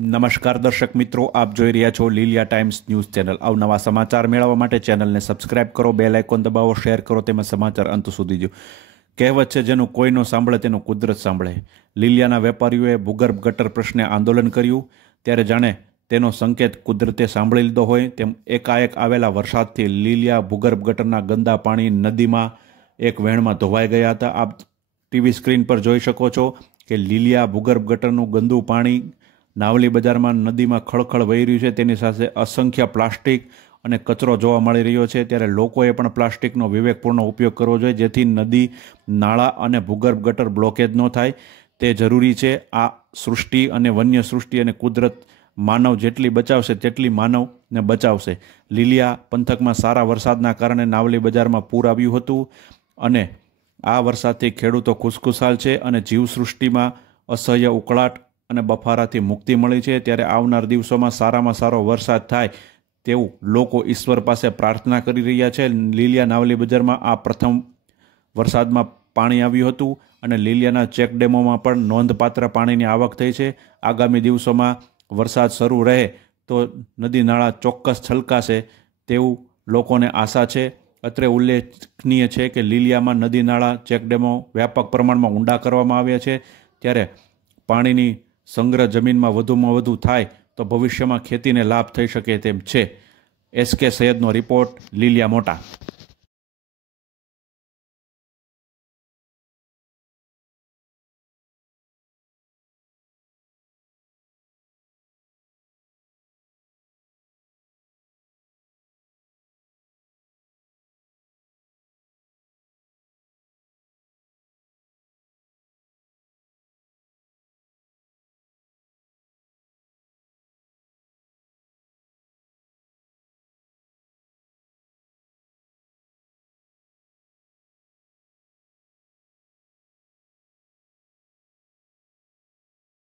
નમસ્કાર દર્શક મિત્રો, આપ જોઈ રહ્યા છો લીલિયા ટાઈમ્સ ન્યૂઝ ચેનલ। અવનવા સમાચાર મેળવવા માટે ચેનલને સબસ્ક્રાઇબ કરો, બેલ આઇકોન દબાવો, શેર કરો, તેમજ સમાચાર અંત સુધી જો। કહેવત છે, જેનું કોઈ ન સાંભળે તેનું કુદરત સાંભળે। લીલિયાના વેપારીઓએ ભૂગર્ભ ગટર પ્રશ્ને આંદોલન કર્યું, ત્યારે જાણે તેનો સંકેત કુદરતે સાંભળી લીધો હોય તેમ એકાએક આવેલા વરસાદથી લીલિયા ભૂગર્ભ ગટરના ગંદા પાણી નદીમાં એક વહેણમાં ધોવાઈ ગયા હતા। આપ ટીવી સ્ક્રીન પર જોઈ શકો છો કે લીલિયા ભૂગર્ભ ગટરનું ગંદુ પાણી નાવલી બજારમાં નદીમાં ખળખળ વહી રહ્યું છે। તેની સાથે અસંખ્ય પ્લાસ્ટિક અને કચરો જોવા મળી રહ્યો છે। ત્યારે લોકોએ પણ પ્લાસ્ટિકનો વિવેકપૂર્ણ ઉપયોગ કરવો જોઈએ, જેથી નદી, નાળા અને ભૂગર્ભ ગટર બ્લોકેજ ન થાય તે જરૂરી છે। આ સૃષ્ટિ અને વન્ય સૃષ્ટિ અને કુદરત માનવ જેટલી બચાવશે તેટલી માનવને બચાવશે। લીલિયા પંથકમાં સારા વરસાદના કારણે નાવલી બજારમાં પૂર આવ્યું હતું અને આ વરસાદથી ખેડૂતો ખુશખુશાલ છે અને જીવસૃષ્ટિમાં અસહ્ય ઉકળાટ અને બફારાથી મુક્તિ મળી છે। ત્યારે આવનાર દિવસોમાં સારામાં સારો વરસાદ થાય તેવું લોકો ઈશ્વર પાસે પ્રાર્થના કરી રહ્યા છે। લીલિયા નાવલી બજારમાં આ પ્રથમ વરસાદમાં પાણી આવ્યું હતું અને લીલિયાના ચેકડેમોમાં પણ નોંધપાત્ર પાણીની આવક થઈ છે। આગામી દિવસોમાં વરસાદ શરૂ રહે તો નદી નાળા ચોક્કસ છલકાશે તેવું લોકોને આશા છે। અત્રે ઉલ્લેખનીય છે કે લીલિયામાં નદી નાળા ચેકડેમો વ્યાપક પ્રમાણમાં ઊંડા કરવામાં આવ્યા છે। ત્યારે પાણીની સંગ્રહ જમીનમાં વધુમાં વધુ થાય તો ભવિષ્યમાં ખેતીને લાભ થઈ શકે તેમ છે। SK સૈયદનો રિપોર્ટ, લીલિયા મોટા।